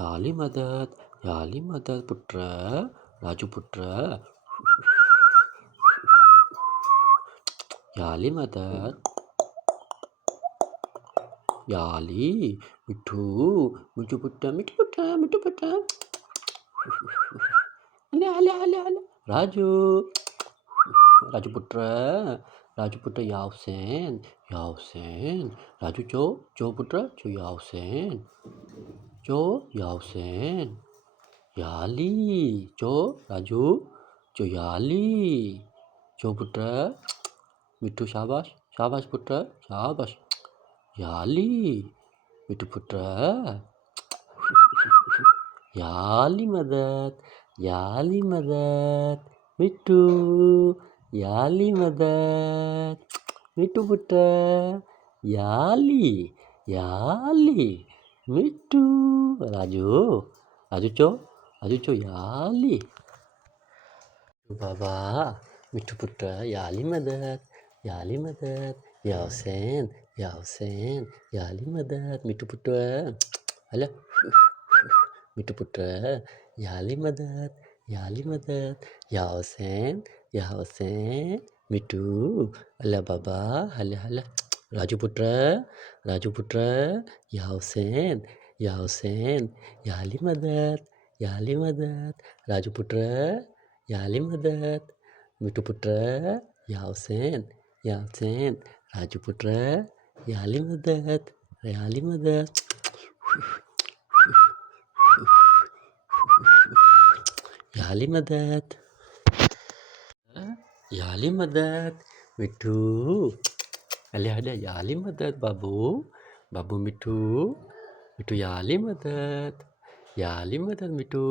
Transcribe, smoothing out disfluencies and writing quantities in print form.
याली मदत पुत्र राजू पुत्र याली मदत याली मिठू पुत्र आले राजू राजू पुत्र यावसेन राजू चो पुत्र चो यावसेन याली चो राजू चो याली चो पुत्र मिठू शाबाश पुत्र शाबाश याली मिठू पुत्र याली मदत मिठू याली मदत मिठू पुत्र याली मिठू राजू चो याली बाबा मिठू पुत्र याली मदत यावसेन याली मदत मिठू पुत्र अला मिठू पुत्र याली मदत यावसेन मिठू अला बाबा हला राजू पुत्र यावसेन याली मदत राजू पुत्र याली मदत मिठू पुत्र यावसेन राजू पुत्र याली मदत याली मदत मिठू अले याली मदत बाबू मिठू याली मदत मिठू